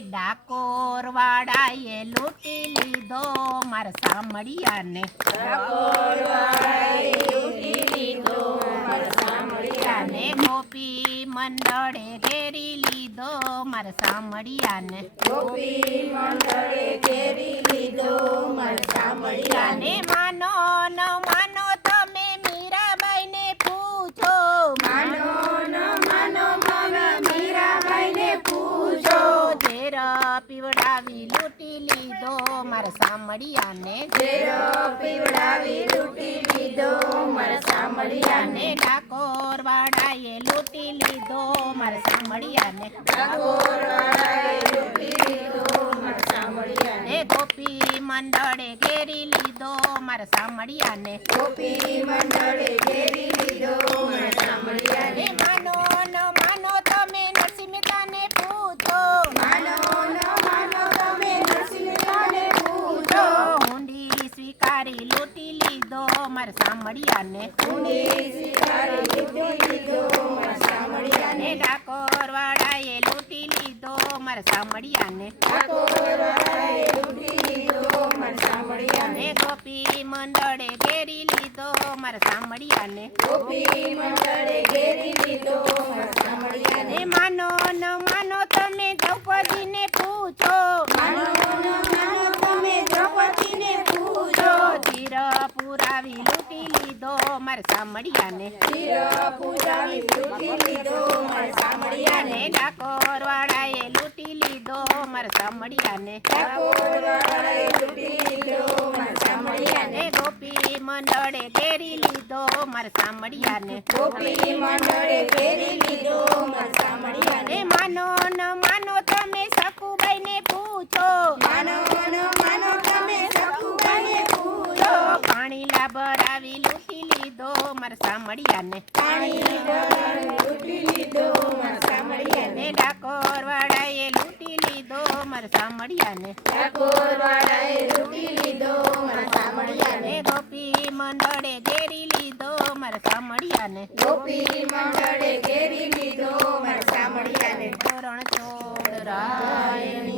ડાકોર વાળાએ લૂંટી લીધો મારા સામળિયાને. ડાકોર વાળાએ લૂંટી લીધો મારા સામળિયાને. ગોપી મંડળે ઘેરી લીધો મારા સામળિયાને. ગોપી મંડળે ઘેરી લીધો મારા સામળિયાને. માનો ન માનો તમે મીરાબાઈને પૂછો. માનો ન માનો તમે મીરાબાઈને પૂછો. ઝેર પીવડાવી લૂંટી લીધો મારા સામળિયાને. ઝેર પીવડાવી લૂંટી લીધો મારા સામળિયાને. ડાકોર વાળાએ લૂંટી લીધો મારા સામળિયાને. ડાકોર વાળાએ લૂંટી લીધો મારા સામળિયાને. ગોપી મંડળે ઘેરી લીધો મારા સામળિયાને. ગોપી મંડળે ઘેરી લીધો મારા સામળિયાને. માનો ન માનો તમે નરસિંહ મહેતાને પૂછો. માનો ન માનો તમે નરસિંહ મહેતાને પૂછો. ઊંડી સ્વીકારી લૂંટી લીધો મારા સામળિયાને. ઊંડી સ્વીકારી લૂંટી લીધો મારા સામળિયાને. ડાકોર વાળાએ લૂંટી લીધો મારા સામળિયાને. ડાકોર વાળાએ લૂંટી લીધો મારા સામળિયાને. ગોપી મંડળે ઘેરી લીધો મારા સામળિયાને. ગોપી મંડળે ઘેરી લીધો મારા સામળિયાને. માનો ન માનો તમે દ્રૌપદીને પૂછો. માનો ન માનો તમે દ્રૌપદીને પૂછો. ધીર પુરાવી લૂંટી લીધો મારા સામળિયાને. ધીર પુરાવી લૂંટી લીધો મારા સામળિયાને. ડાકોર વાળાએ લૂંટી લીધો મારા સામળિયાને. ડાકોર વાળાએ લૂંટી લીધો મારા સામળિયાને. ગોપી મંડળે ઘેરી લીધો મારા સામળિયાને. ગોપી મંડળે ઘેરી લીધો મારા સામળિયાને. માનો ન માનો તમે સકુબાઈને પૂછો. માનો ન માનો તમે સખુબાઈને પૂછો. પાણી લાભરાવી લૂંટી લીધો મારા સામળિયાને. પાણી ભરાવી લૂંટી લીધો મારા સામળિયાને. ડાકોર વાળાએ લૂંટી લીધો મારા સામળિયાને. ડાકોર વાળાએ લૂંટી લીધો મારા સામળિયાને. ગોપી મંડળે ઘેરી લીધો મારા સામળિયાને. ગોપી મંડળે ઘેરી લીધો મારા સામળિયાને. તોરણ છોડ રાયની